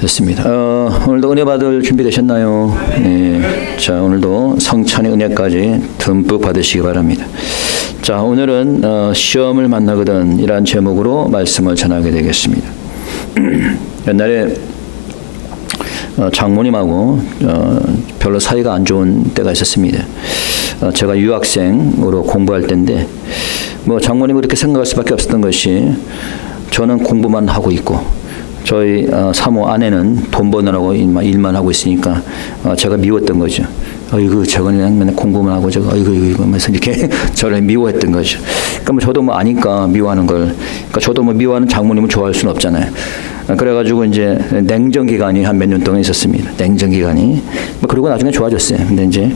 됐습니다. 오늘도 은혜 받을 준비되셨나요? 네. 자, 오늘도 성찬의 은혜까지 듬뿍 받으시기 바랍니다. 자, 오늘은 시험을 만나거든 이란 제목으로 말씀을 전하게 되겠습니다. 옛날에 장모님하고 별로 사이가 안 좋은 때가 있었습니다. 제가 유학생으로 공부할 때인데 뭐 장모님이 그렇게 생각할 수밖에 없었던 것이 저는 공부만 하고 있고 저희 사모 아내는 돈 버느라고 일만 하고 있으니까 제가 미웠던 거죠. 어이구 저거는 그냥 맨날 공부만 하고 저거 어이구 하면서 이렇게 저를 미워했던 거죠. 그러니까 뭐 저도 뭐 아니까 미워하는 걸. 그러니까 저도 뭐 미워하는 장모님을 좋아할 수는 없잖아요. 그래가지고 이제 냉전 기간이 한 몇 년 동안 있었습니다. 냉전 기간이. 뭐 그리고 나중에 좋아졌어요. 근데 이제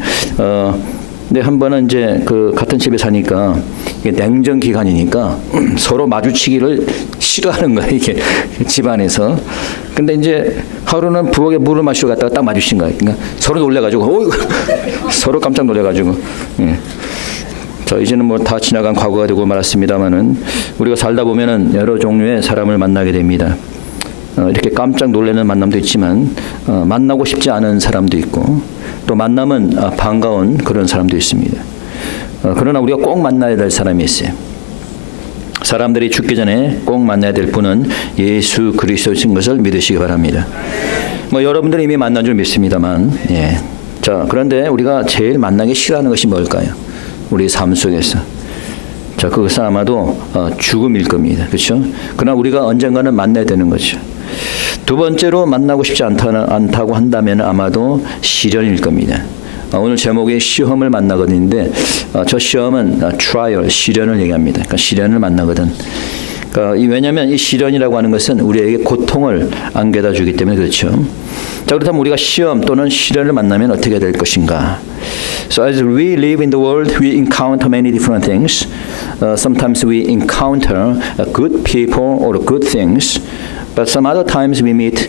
근데 한 번은 이제 그 같은 집에 사니까 이게 냉전 기간이니까 서로 마주치기를 싫어하는 거야 이게 집안에서. 근데 이제 하루는 부엌에 물을 마시러 갔다가 딱 마주친 거야. 그러니까 서로 놀래가지고 서로 깜짝 놀래가지고. 예. 자, 이제는 뭐 다 지나간 과거가 되고 말았습니다만은 우리가 살다 보면은 여러 종류의 사람을 만나게 됩니다. 이렇게 깜짝 놀라는 만남도 있지만 만나고 싶지 않은 사람도 있고 또 만나면 반가운 그런 사람도 있습니다. 그러나 우리가 꼭 만나야 될 사람이 있어요. 사람들이 죽기 전에 꼭 만나야 될 분은 예수 그리스도이신 것을 믿으시기 바랍니다. 뭐 여러분들은 이미 만난 줄 믿습니다만, 예. 자, 그런데 우리가 제일 만나기 싫어하는 것이 뭘까요? 우리 삶 속에서. 자, 그것은 아마도 죽음일 겁니다. 그렇죠? 그러나 우리가 언젠가는 만나야 되는 거죠. 두 번째로 만나고 싶지 않다고 한다면 아마도 시련일 겁니다. 오늘 제목이 시험을 만나거든인데 저 시험은 trial, 시련을 얘기합니다. 그러니까 시련을 만나거든. 그러니까 왜냐하면 이 시련이라고 하는 것은 우리에게 고통을 안겨다 주기 때문에 그렇죠. 자, 그렇다면 우리가 시험 또는 시련을 만나면 어떻게 될 것인가? So as we live in the world, we encounter many different things. Sometimes we encounter good people or good things, but some other times we meet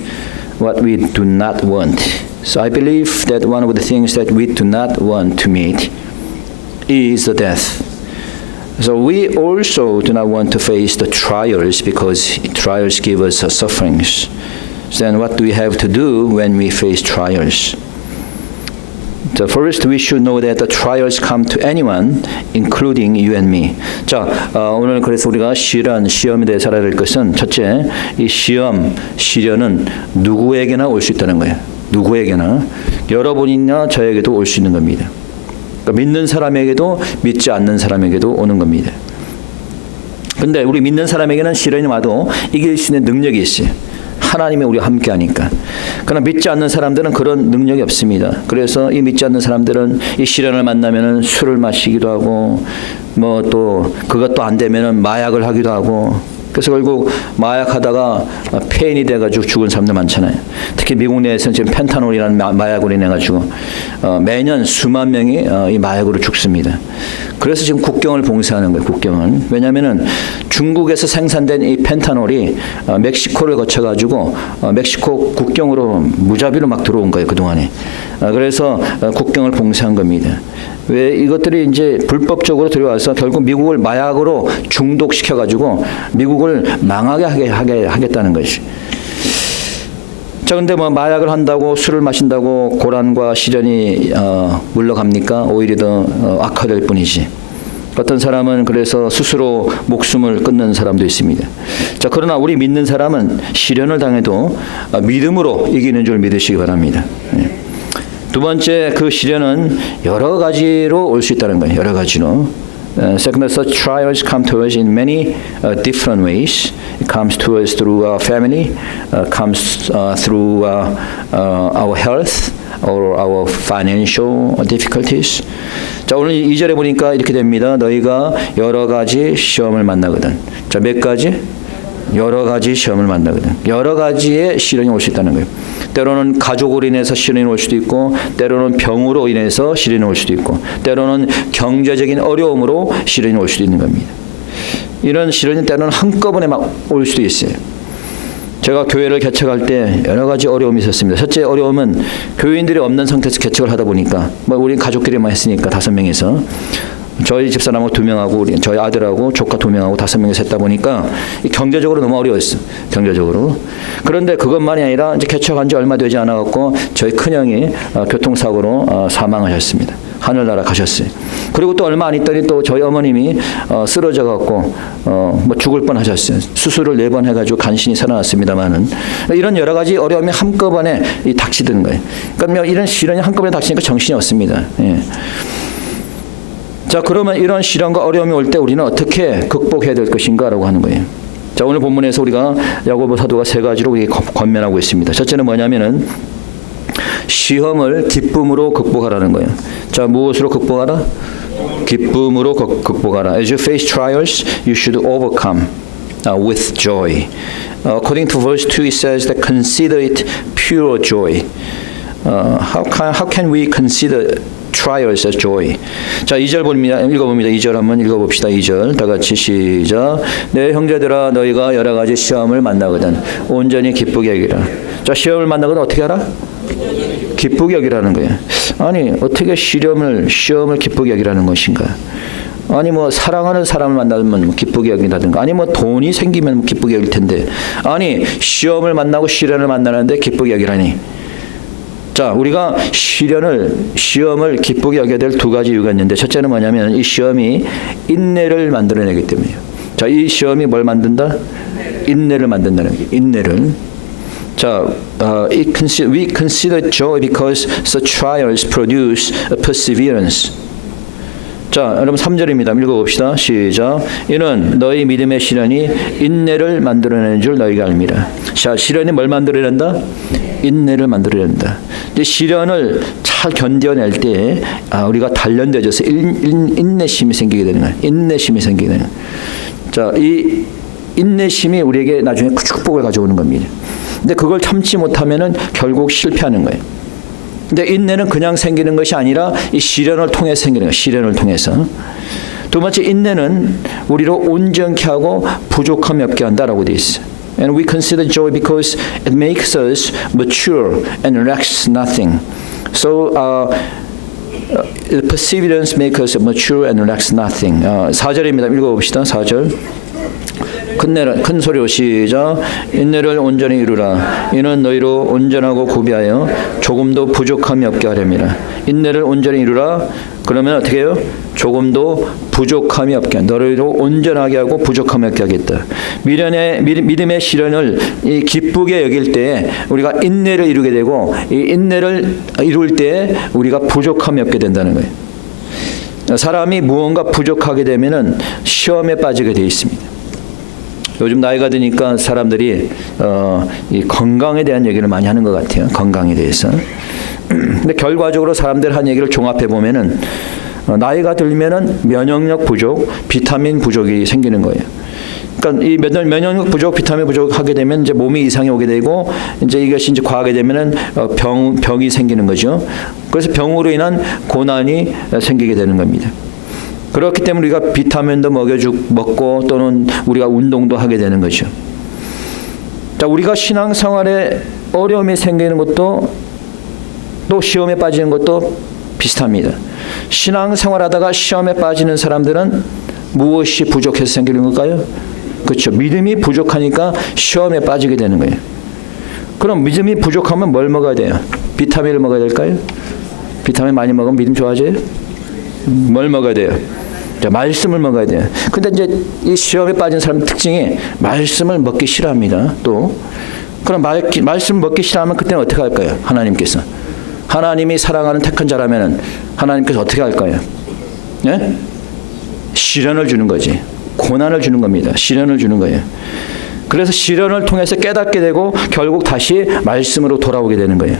what we do not want. So I believe that one of the things that we do not want to meet is the death. So we also do not want to face the trials because trials give us sufferings. So then what do we have to do when we face trials? So first we should know that the trials come to anyone, including you and me. 자, 오늘 그래서 우리가 시험에 대해서 알아야 될 것은 첫째, 이 시련은 누구에게나 올 수 있다는 거예요. 누구에게나. 여러분이나 저에게도 올 수 있는 겁니다. 그러니까 믿는 사람에게도 믿지 않는 사람에게도 오는 겁니다. 근데 우리 믿는 사람에게는 시련이 와도 이길 수 있는 능력이 있어요. 하나님이 우리와 함께 하니까. 그러나 믿지 않는 사람들은 그런 능력이 없습니다. 그래서 이 믿지 않는 사람들은 이 시련을 만나면은 술을 마시기도 하고 뭐 또 그것도 안 되면은 마약을 하기도 하고 그래서 결국 마약하다가 폐인이 돼가지고 죽은 사람들 많잖아요. 특히 미국 내에서는 지금 펜타놀이라는 마약으로 인해가지고 매년 수만 명이 이 마약으로 죽습니다. 그래서 지금 국경을 봉쇄하는 거예요. 국경을. 왜냐하면은 중국에서 생산된 이 펜타놀이 멕시코를 거쳐가지고 멕시코 국경으로 무자비로 막 들어온 거예요. 그동안에. 그래서 국경을 봉쇄한 겁니다. 왜 이것들이 이제 불법적으로 들어와서 결국 미국을 마약으로 중독시켜가지고 미국을 망하게 하겠다는 것이. 자, 근데 뭐 마약을 한다고 술을 마신다고 고난과 시련이 물러갑니까? 오히려 더 악화될 뿐이지. 어떤 사람은 그래서 스스로 목숨을 끊는 사람도 있습니다. 자, 그러나 우리 믿는 사람은 시련을 당해도 믿음으로 이기는 줄 믿으시기 바랍니다. 두 번째, 그 시련은 여러 가지로 올 수 있다는 거예요. 여러 가지로. Second, such trials come to us in many different ways. It comes to us through our family, comes through our health or our financial difficulties. 자, 오늘 2절에 보니까 이렇게 됩니다. 너희가 여러 가지 시험을 만나거든. 자, 몇 가지? 여러 가지 시험을 만나거든. 여러 가지의 시련이 올 수 있다는 거예요. 때로는 가족으로 인해서 시련이 올 수도 있고, 때로는 병으로 인해서 시련이 올 수도 있고, 때로는 경제적인 어려움으로 시련이 올 수도 있는 겁니다. 이런 시련이 때로는 한꺼번에 막 올 수도 있어요. 제가 교회를 개척할 때 여러 가지 어려움이 있었습니다. 첫째 어려움은 교인들이 없는 상태에서 개척을 하다 보니까, 뭐 우리 가족끼리만 했으니까 5명이서 저희 집사람하고 2명하고 저희 아들하고 조카 2명하고 5명에서 했다 보니까 경제적으로 너무 어려웠어요. 경제적으로. 그런데 그것만이 아니라 이제 개척한 지 얼마 되지 않아 갖고 저희 큰형이 교통사고로 사망하셨습니다. 하늘나라 가셨어요. 그리고 또 얼마 안 있더니 또 저희 어머님이 쓰러져 갖고 뭐 죽을 뻔하셨어요. 수술을 4번 해가지고 간신히 살아났습니다만은 이런 여러 가지 어려움이 한꺼번에 닥치는 거예요. 그러니까 이런 시련이 한꺼번에 닥치니까 정신이 없습니다. 예. 자, 그러면 이런 시련과 어려움이 올 때 우리는 어떻게 극복해야 될 것인가라고 하는 거예요. 자, 오늘 본문에서 우리가 야고보 사도가 3가지로 우리에게 권면하고 있습니다. 첫째는 뭐냐면은 시험을 기쁨으로 극복하라는 거예요. 자, 무엇으로 극복하라? 기쁨으로 극복하라. As you face trials, you should overcome with joy. According to verse 2, it says that consider it pure joy. How can we consider trials as joy? 자, 2절 읽어봅니다. 2절 한번 읽어봅시다. 2절 다 같이 시작. 내 형제들아 너희가 여러 가지 시험을 만나거든 온전히 기쁘게 여기라. 자, 시험을 만나거든 어떻게 하라? 기쁘게 여기라는 거예요. 아니 어떻게 시험을 기쁘게 여기라는 것인가? 아니 뭐 사랑하는 사람을 만나면 기쁘게 여긴다든가, 아니 뭐 돈이 생기면 기쁘게 여길 텐데, 아니 시험을 만나고 시련을 만나는데 기쁘게 여기라니. 자, 우리가 시험을 기쁘게 여겨야 될 2가지 이유가 있는데, 첫째는 뭐냐면 이 시험이 인내를 만들어내기 때문이에요. 자, 이 시험이 뭘 만든다? 인내를 만든다는 거예요. 인내를. 자, we consider joy because the trials produce a perseverance. 자, 여러분 3절입니다. 읽어봅시다. 시작. 이는 너희 믿음의 시련이 인내를 만들어내는 줄 너희가 알미라. 자, 시련이 뭘 만들어낸다? 인내를 만들어낸다. 이제 시련을 잘 견뎌낼 때 우리가 단련되어져서 인내심이 생기게 되는 거예요. 인내심이 생기게 되는 거예요. 자, 이 인내심이 우리에게 나중에 축복을 가져오는 겁니다. 근데 그걸 참지 못하면은 결국 실패하는 거예요. 근데 인내는 그냥 생기는 것이 아니라 이 시련을 통해서 생기는 거예요. 시련을 통해서. 2번째, 인내는 우리를 온전케 하고 부족함이 없게 한다라고 되어 있어요. And we consider joy because it makes us mature and lacks nothing. So perseverance makes us mature and lacks nothing. 4절입니다. 읽어봅시다. 4절. 큰 소리로 시작. 인내를 온전히 이루라. 이는 너희로 온전하고 구비하여 조금도 부족함이 없게 하렵니다. 인내를 온전히 이루라. 그러면 어떻게 해요? 조금도 부족함이 없게, 너희로 온전하게 하고 부족함이 없게 하겠다. 믿음의 시련을 기쁘게 여길 때 우리가 인내를 이루게 되고, 이 인내를 이룰 때 우리가 부족함이 없게 된다는 거예요. 사람이 무언가 부족하게 되면은 시험에 빠지게 되어 있습니다. 요즘 나이가 드니까 사람들이 이 건강에 대한 얘기를 많이 하는 것 같아요. 건강에 대해서. 근데 결과적으로 사람들 한 얘기를 종합해 보면은 나이가 들면은 면역력 부족, 비타민 부족이 생기는 거예요. 그러니까 이 면역력 부족, 비타민 부족하게 되면 이제 몸이 이상이 오게 되고, 이제 이것이 이제 과하게 되면은 병이 생기는 거죠. 그래서 병으로 인한 고난이 생기게 되는 겁니다. 그렇기 때문에 우리가 비타민도 먹고 또는 우리가 운동도 하게 되는 거죠. 자, 우리가 신앙생활에 어려움이 생기는 것도 또 시험에 빠지는 것도 비슷합니다. 신앙생활하다가 시험에 빠지는 사람들은 무엇이 부족해서 생기는 걸까요? 그렇죠. 믿음이 부족하니까 시험에 빠지게 되는 거예요. 그럼 믿음이 부족하면 뭘 먹어야 돼요? 비타민을 먹어야 될까요? 비타민 많이 먹으면 믿음 좋아져요? 뭘 먹어야 돼요? 자, 말씀을 먹어야 돼요. 근데 이제 이 시험에 빠진 사람 특징이 말씀을 먹기 싫어합니다. 또 그럼 말씀을 먹기 싫어하면 그때는 어떻게 할까요? 하나님께서, 하나님이 사랑하는 택한 자라면은 하나님께서 어떻게 할까요? 예? 시련을 주는 거지. 고난을 주는 겁니다. 시련을 주는 거예요. 그래서 시련을 통해서 깨닫게 되고 결국 다시 말씀으로 돌아오게 되는 거예요.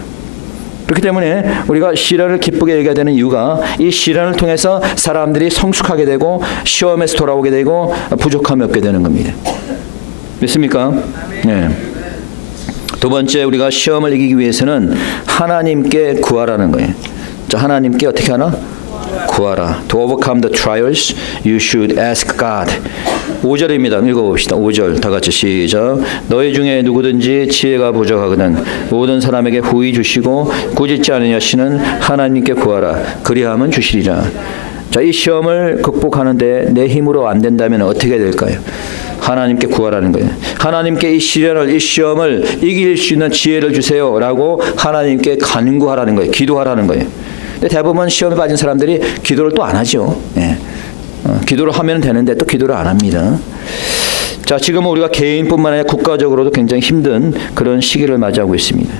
그렇기 때문에 우리가 시련을 기쁘게 여겨야 되는 이유가, 이 시련을 통해서 사람들이 성숙하게 되고 시험에서 돌아오게 되고 부족함이 없게 되는 겁니다. 믿습니까? 네. 2번째, 우리가 시험을 이기기 위해서는 하나님께 구하라는 거예요. 자, 하나님께 어떻게 하나? 구하라. To overcome the trials, you should ask God. 5절입니다. 읽어봅시다. 5절 다 같이 시작. 너희 중에 누구든지 지혜가 부족하거든 모든 사람에게 후히 주시고 꾸짖지 않으냐 하시는 하나님께 구하라. 그리하면 주시리라. 자, 이 시험을 극복하는데 내 힘으로 안 된다면 어떻게 될까요? 하나님께 구하라는 거예요. 하나님께 이 시험을 이길 수 있는 지혜를 주세요라고 하나님께 간구하라는 거예요. 기도하라는 거예요. 근데 대부분 시험에 빠진 사람들이 기도를 또 안 하죠. 예. 기도를 하면 되는데 또 기도를 안 합니다. 자, 지금은 우리가 개인뿐만 아니라 국가적으로도 굉장히 힘든 그런 시기를 맞이하고 있습니다.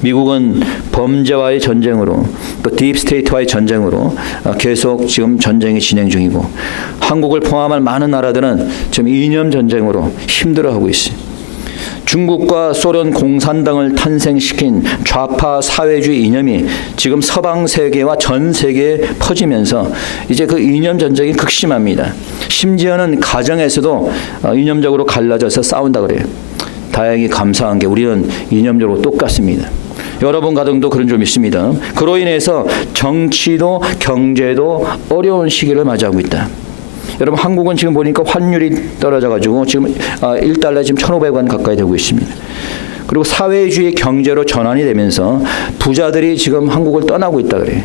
미국은 범죄와의 전쟁으로 또 딥스테이트와의 전쟁으로 계속 지금 전쟁이 진행 중이고, 한국을 포함한 많은 나라들은 지금 이념 전쟁으로 힘들어하고 있어요. 중국과 소련 공산당을 탄생시킨 좌파 사회주의 이념이 지금 서방 세계와 전 세계에 퍼지면서 이제 그 이념 전쟁이 극심합니다. 심지어는 가정에서도 이념적으로 갈라져서 싸운다 그래요. 다행히 감사한 게 우리는 이념적으로 똑같습니다. 여러분 가정도 그런 점 있습니다. 그로 인해서 정치도 경제도 어려운 시기를 맞이하고 있다. 여러분, 한국은 지금 보니까 환율이 떨어져가지고 지금 1달러에 지금 1,500원 가까이 되고 있습니다. 그리고 사회주의 경제로 전환이 되면서 부자들이 지금 한국을 떠나고 있다 그래요.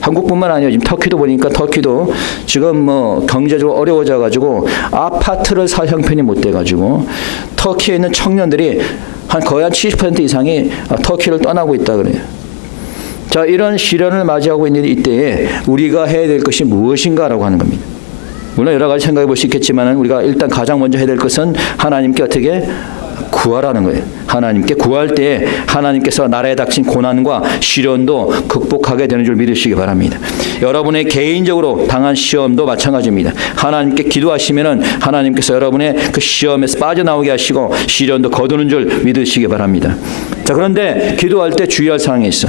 한국뿐만 아니라 지금 터키도 보니까 터키도 지금 뭐 경제적으로 어려워져가지고 아파트를 살 형편이 못 돼가지고 터키에 있는 청년들이 거의 한 70% 이상이 터키를 떠나고 있다 그래요. 자, 이런 시련을 맞이하고 있는 이때에 우리가 해야 될 것이 무엇인가라고 하는 겁니다. 물론 여러 가지 생각해 볼 수 있겠지만 우리가 일단 가장 먼저 해야 될 것은 하나님께 어떻게 구하라는 거예요. 하나님께 구할 때 하나님께서 나라에 닥친 고난과 시련도 극복하게 되는 줄 믿으시기 바랍니다. 여러분의 개인적으로 당한 시험도 마찬가지입니다. 하나님께 기도하시면은 하나님께서 여러분의 그 시험에서 빠져나오게 하시고 시련도 거두는 줄 믿으시기 바랍니다. 자, 그런데 기도할 때 주의할 사항이 있어.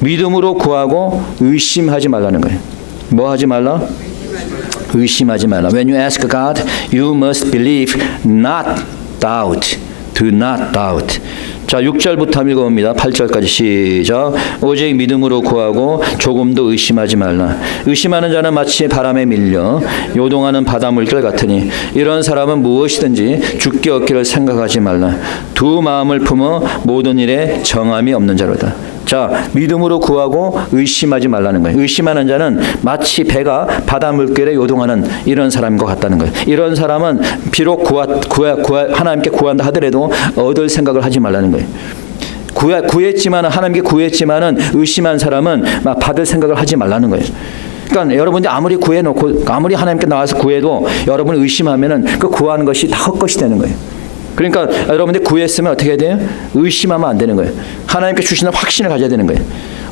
믿음으로 구하고 의심하지 말라는 거예요. 뭐 하지 말라? 의심하지 말라. When you ask God, you must believe, not doubt. Do not doubt. 자, 6절부터 한번 읽어봅니다. 8절까지 시작. 오직 믿음으로 구하고 조금도 의심하지 말라. 의심하는 자는 마치 바람에 밀려 요동하는 바닷물결 같으니 이런 사람은 무엇이든지 죽게 얻기를 생각하지 말라. 두 마음을 품어 모든 일에 정함이 없는 자로다. 자, 믿음으로 구하고 의심하지 말라는 거예요. 의심하는 자는 마치 배가 바닷물결에 요동하는 이런 사람인 것 같다는 거예요. 이런 사람은 비록 하나님께 구한다 하더라도 얻을 생각을 하지 말라는 거예요. 구했지만 하나님께 구했지만은 의심한 사람은 막 받을 생각을 하지 말라는 거예요. 그러니까 여러분들이 아무리 구해놓고 아무리 하나님께 나와서 구해도 여러분이 의심하면은 그 구하는 것이 다 헛것이 되는 거예요. 그러니까 여러분들이 구했으면 어떻게 해야 돼요? 의심하면 안 되는 거예요. 하나님께 주시는 확신을 가져야 되는 거예요.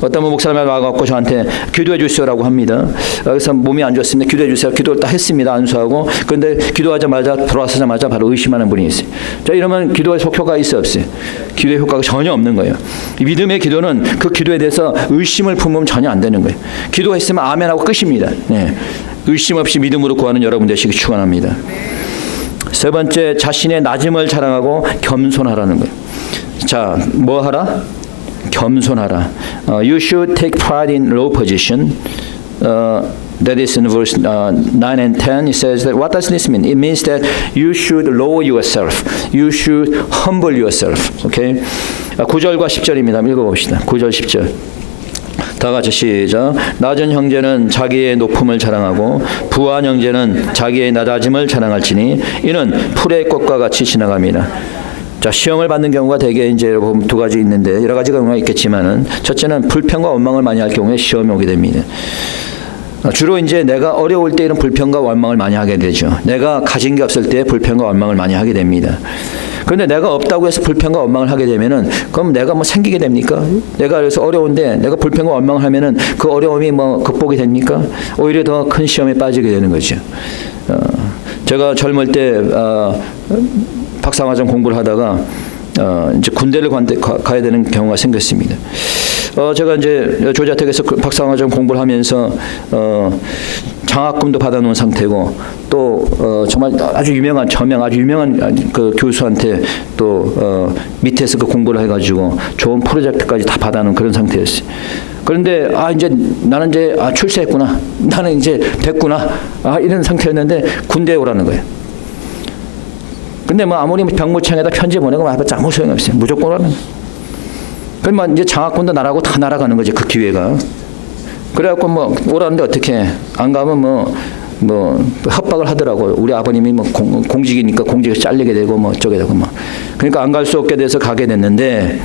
어떤 목사님이 와갖고 저한테 기도해 주시오라고 합니다. 그래서 몸이 안 좋습니다. 기도해 주세요. 기도를 다 했습니다. 안수하고. 그런데 기도하자마자 들어와서자마자 바로 의심하는 분이 있어요. 자, 이러면 기도의 효과가 있어요, 없어요? 기도의 효과가 전혀 없는 거예요. 믿음의 기도는 그 기도에 대해서 의심을 품으면 전혀 안 되는 거예요. 기도했으면 아멘하고 끝입니다. 네. 의심 없이 믿음으로 구하는 여러분 되시기 축원합니다. 세 번째, 자신의 낮음을 자랑하고 겸손하라는 거예요. 자, 뭐 하라? 겸손하라. You should take pride in low position. That is in verse 9 and 10. It says that what does this mean? It means that you should lower yourself. You should humble yourself. Okay? 9절과 10절입니다. 읽어봅시다. 9절 10절. 다 같이 시작. 낮은 형제는 자기의 높음을 자랑하고 부한 형제는 자기의 낮아짐을 자랑할지니 이는 풀의 꽃과 같이 지나갑니다. 자, 시험을 받는 경우가 되게 이제 두 가지 있는데 여러 가지 경우가 있겠지만은 첫째는 불평과 원망을 많이 할 경우에 시험이 오게 됩니다. 주로 이제 내가 어려울 때 이런 불평과 원망을 많이 하게 되죠. 내가 가진 게 없을 때 불평과 원망을 많이 하게 됩니다. 그런데 내가 없다고 해서 불평과 원망을 하게 되면은 그럼 내가 뭐 생기게 됩니까? 내가 그래서 어려운데 내가 불평과 원망을 하면은 그 어려움이 뭐 극복이 됩니까? 오히려 더 큰 시험에 빠지게 되는 거죠. 제가 젊을 때 박사과정 공부를 하다가 이제 군대를 가야 되는 경우가 생겼습니다. 제가 이제 조자택에서 박사과정 공부를 하면서 장학금도 받아놓은 상태고 또 정말 아주 유명한 그 교수한테 또 밑에서 그 공부를 해가지고 좋은 프로젝트까지 다 받아놓은 그런 상태였어요. 그런데 이제 나는 이제 출세했구나, 나는 이제 됐구나, 이런 상태였는데 군대에 오라는 거예요. 근데 뭐 아무리 병무청에다 편지 보내고 아무 소용이 없어요. 무조건 오라는. 그러면 이제 장학금도 나라고 다 날아가는 거죠. 그 기회가. 그래갖고 뭐 오라는데 어떻게 안 가면 뭐 협박을 하더라고요. 우리 아버님이 뭐 공직이니까 공직에서 잘리게 되고 뭐 어쩌게 되고 뭐. 그러니까 안 갈 수 없게 돼서 가게 됐는데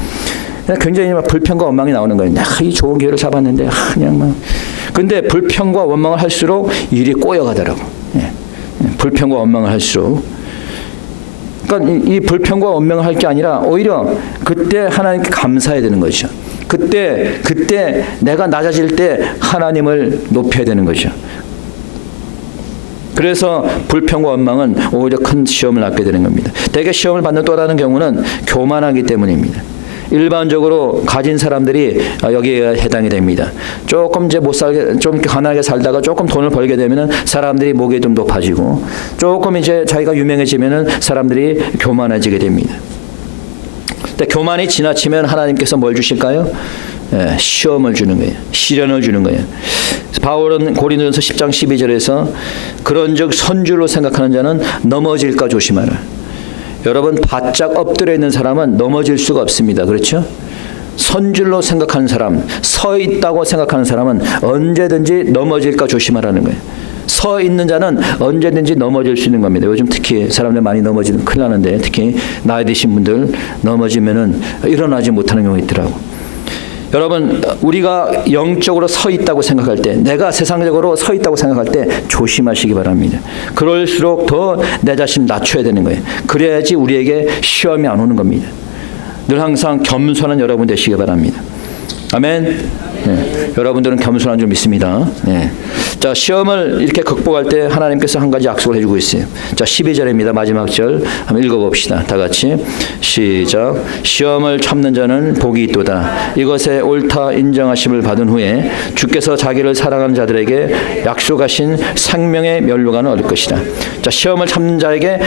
굉장히 막 불평과 원망이 나오는 거예요. 이 좋은 기회를 잡았는데 그냥 막. 근데 불평과 원망을 할수록 일이 꼬여가더라고. 불평과 원망을 할수록. 그러니까 이 불평과 원망을 할 게 아니라 오히려 그때 하나님께 감사해야 되는 거죠. 그때 내가 낮아질 때 하나님을 높여야 되는 거죠. 그래서 불평과 원망은 오히려 큰 시험을 받게 되는 겁니다. 대개 시험을 받는 또 다른 경우는 교만하기 때문입니다. 일반적으로 가진 사람들이 여기에 해당이 됩니다. 조금 이제 못 살게 좀 가난하게 살다가 조금 돈을 벌게 되면은 사람들이 목이 좀 높아지고 조금 이제 자기가 유명해지면은 사람들이 교만해지게 됩니다. 근데 교만이 지나치면 하나님께서 뭘 주실까요? 시험을 주는 거예요. 시련을 주는 거예요. 바울은 고린도전서 10장 12절에서 그런즉 선줄로 생각하는 자는 넘어질까 조심하라. 여러분 바짝 엎드려 있는 사람은 넘어질 수가 없습니다. 그렇죠? 선줄로 생각하는 사람, 서 있다고 생각하는 사람은 언제든지 넘어질까 조심하라는 거예요. 서 있는 자는 언제든지 넘어질 수 있는 겁니다. 요즘 특히 사람들 많이 넘어지면 큰일 나는데 특히 나이 드신 분들 넘어지면은 일어나지 못하는 경우가 있더라고. 여러분 우리가 영적으로 서 있다고 생각할 때 내가 세상적으로 서 있다고 생각할 때 조심하시기 바랍니다. 그럴수록 더 내 자신 낮춰야 되는 거예요. 그래야지 우리에게 시험이 안 오는 겁니다. 늘 항상 겸손한 여러분 되시기 바랍니다. 아멘. 여러분들은 겸손한 줄 믿습니다. 자, 시험을 이렇게 극복할 때 하나님께서 한 가지 약속을 해주고 있어요. 자, 12절입니다. 마지막 절 한번 읽어봅시다. 다 같이 시작. 시험을 참는 자는 복이 있도다. 이것에 옳다 인정하심을 받은 후에 주께서 자기를 사랑하는 자들에게 약속하신 생명의 면류관을 얻을 것이다. 자, 시험을 참는 자에게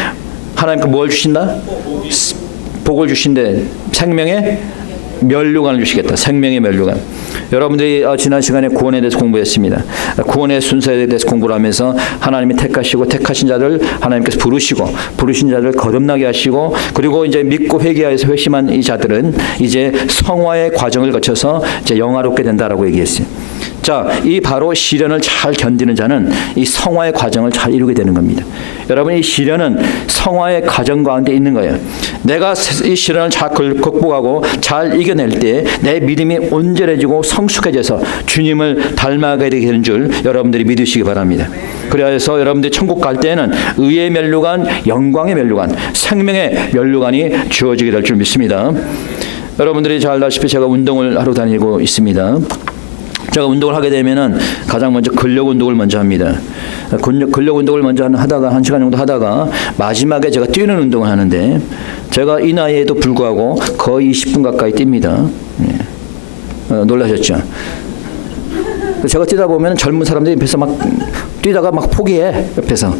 하나님께서 뭘 주신다? 복을 주신대. 생명의 면류관을 주시겠다. 생명의 면류관. 여러분들이 지난 시간에 구원에 대해서 공부했습니다. 구원의 순서에 대해서 공부를 하면서 하나님이 택하시고 택하신 자들 하나님께서 부르신 자들 거듭나게 하시고 그리고 이제 믿고 회개하여서 회심한 이 자들은 이제 성화의 과정을 거쳐서 이제 영화롭게 된다라고 얘기했어요. 자, 이 바로 시련을 잘 견디는 자는 이 성화의 과정을 잘 이루게 되는 겁니다. 여러분 이 시련은 성화의 과정 가운데 있는 거예요. 내가 이 시련을 잘 극복하고 잘 이겨낼 때 내 믿음이 온전해지고 성숙해져서 주님을 닮아가게 되는 줄 여러분들이 믿으시기 바랍니다. 그래서 여러분들이 천국 갈 때는 의의 면류관, 영광의 면류관, 생명의 면류관이 주어지게 될 줄 믿습니다. 여러분들이 잘 알다시피 제가 운동을 하러 다니고 있습니다. 제가 운동을 하게 되면은 가장 먼저 근력 운동을 먼저 합니다. 근력 운동을 먼저 하다가 1시간 정도 하다가 마지막에 제가 뛰는 운동을 하는데 제가 이 나이에도 불구하고 거의 20분 가까이 뜁니다. 놀라셨죠? 제가 뛰다 보면 젊은 사람들이 옆에서 막 뛰다가 막 포기해 옆에서.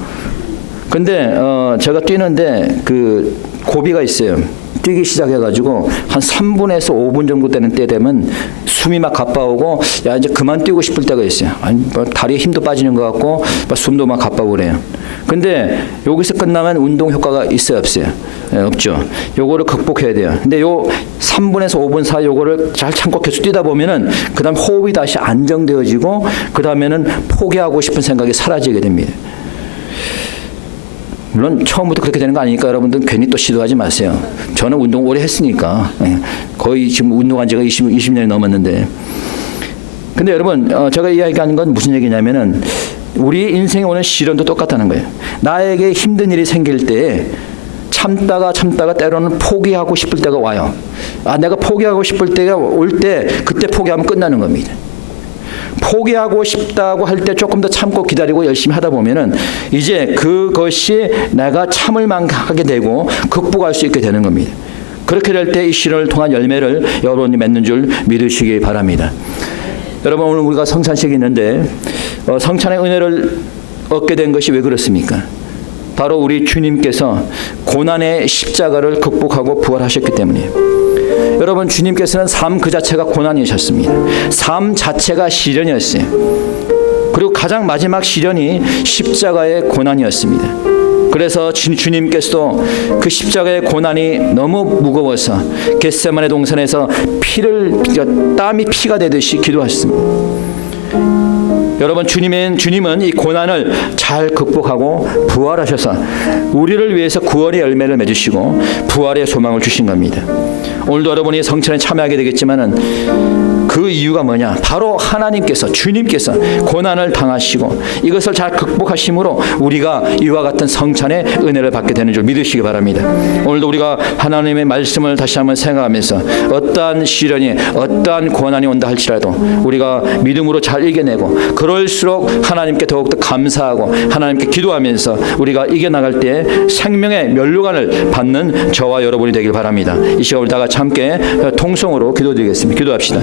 근데 제가 뛰는데 그 고비가 있어요. 뛰기 시작해가지고 한 3분에서 5분 정도 되는 때 되면 숨이 막 가빠오고 야 이제 그만 뛰고 싶을 때가 있어요. 아니 뭐 다리에 힘도 빠지는 것 같고 막 숨도 막 가빠오고 그래요. 근데 여기서 끝나면 운동 효과가 있어요 없어요? 없죠. 요거를 극복해야 돼요. 근데 요 3분에서 5분 사이 요거를 잘 참고 계속 뛰다 보면은 그 다음 호흡이 다시 안정되어지고 그 다음에는 포기하고 싶은 생각이 사라지게 됩니다. 물론 처음부터 그렇게 되는 거 아니니까 여러분들 괜히 또 시도하지 마세요. 저는 운동 오래 했으니까 거의 지금 운동한 지가 20년이 넘었는데 근데 여러분 제가 이야기하는 건 무슨 얘기냐면은 우리 인생에 오는 시련도 똑같다는 거예요. 나에게 힘든 일이 생길 때 참다가 때로는 포기하고 싶을 때가 와요. 내가 포기하고 싶을 때가 올 때 그때 포기하면 끝나는 겁니다. 포기하고 싶다고 할 때 조금 더 참고 기다리고 열심히 하다 보면은 이제 그것이 내가 참을 만하게 되고 극복할 수 있게 되는 겁니다. 그렇게 될 때 이 시련을 통한 열매를 여러분이 맺는 줄 믿으시기 바랍니다. 여러분 오늘 우리가 성찬식이 있는데 성찬의 은혜를 얻게 된 것이 왜 그렇습니까? 바로 우리 주님께서 고난의 십자가를 극복하고 부활하셨기 때문이에요. 여러분 주님께서는 삶 그 자체가 고난이셨습니다. 삶 자체가 시련이었어요. 그리고 가장 마지막 시련이 십자가의 고난이었습니다. 그래서 주님께서도 그 십자가의 고난이 너무 무거워서 겟세마네 동산에서 땀이 피가 되듯이 기도하셨습니다. 여러분, 주님은 이 고난을 잘 극복하고 부활하셔서 우리를 위해서 구원의 열매를 맺으시고 부활의 소망을 주신 겁니다. 오늘도 여러분이 성찬에 참여하게 되겠지만은 그 이유가 뭐냐? 바로 하나님께서, 주님께서 고난을 당하시고 이것을 잘 극복하심으로 우리가 이와 같은 성찬의 은혜를 받게 되는 줄 믿으시기 바랍니다. 오늘도 우리가 하나님의 말씀을 다시 한번 생각하면서 어떠한 시련이, 어떠한 고난이 온다 할지라도 우리가 믿음으로 잘 이겨내고, 그럴수록 하나님께 더욱더 감사하고 하나님께 기도하면서 우리가 이겨나갈 때 생명의 면류관을 받는 저와 여러분이 되길 바랍니다. 이 시간 우리 다 같이 함께 통성으로 기도드리겠습니다. 기도합시다.